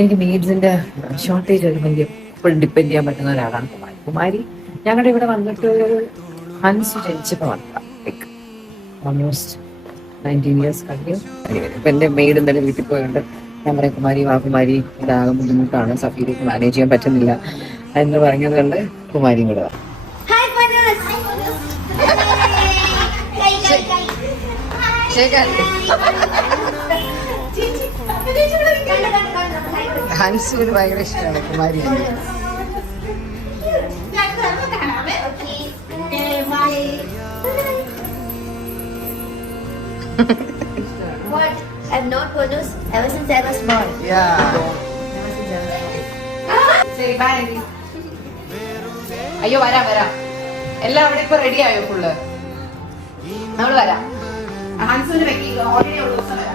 എനിക്ക് മെയ്ഡ്സിന്റെ ഷോർട്ടേജ് വരുമ്പോൾ എനിക്ക് എപ്പോഴും ഡിപ്പെൻഡ് ചെയ്യാൻ പറ്റുന്ന ഒരാളാണ് കുമാരി. കുമാരി ഞങ്ങളുടെ ഇവിടെ വന്നിട്ട് ഹൻസ് ജനിച്ചപ്പോൾ വന്നതാണ്. ലൈക്ക് ഓൾമോസ്റ്റ് 19 years കഴിഞ്ഞു. ഇപ്പം എൻ്റെ മെയ്ഡ് ഇന്നലെ വീട്ടിൽ പോയുണ്ട്. ഞാൻ പറയും കുമാരി വാ കുമാരി, ഇതാകെ ബുദ്ധിമുട്ടാണ്, സഫീലേക്ക് മാനേജ് ചെയ്യാൻ പറ്റുന്നില്ല എന്ന് പറഞ്ഞതുകൊണ്ട് കുമാരിയും കൂടെ വാ. ഹൻസിന് ഭയങ്കര ഇഷ്ടമാണ് Kumari. What I've not produced ever since I was born. Yeah. ശരി ബൈ. അയ്യോ വരാം വരാം. എല്ലാം അവിടെ ഇപ്പൊ റെഡി ആയോ ഫുള്ള്? നമ്മൾ വരാം. ഹൻസുവിന് വെക്കി ഓൾറെഡി ഒരു ദിവസം വരാം.